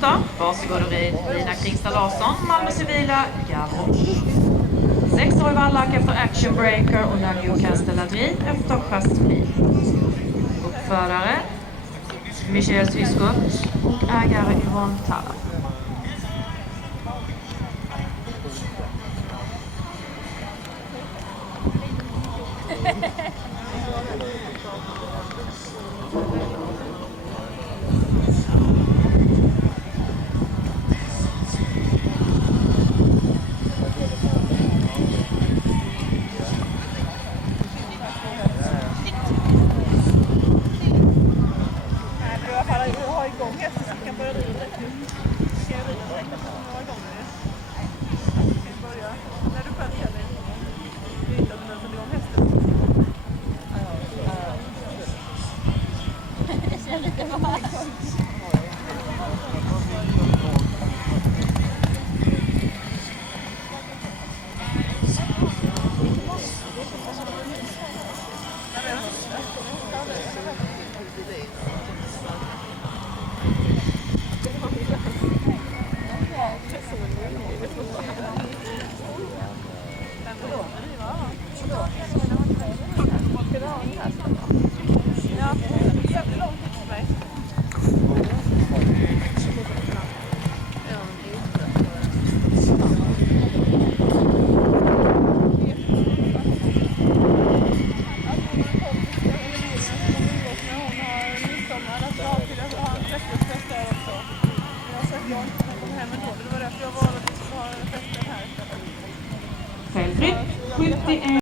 8. Varsågod och rid Lina Kringstad Larsson, Malmö Civila, Gallo. 6-årig Wallach efter Action Breaker och La Newcastle Ladrid efter Fastbil. Uppförare Michel Syskott och ägare Yvonne Talla.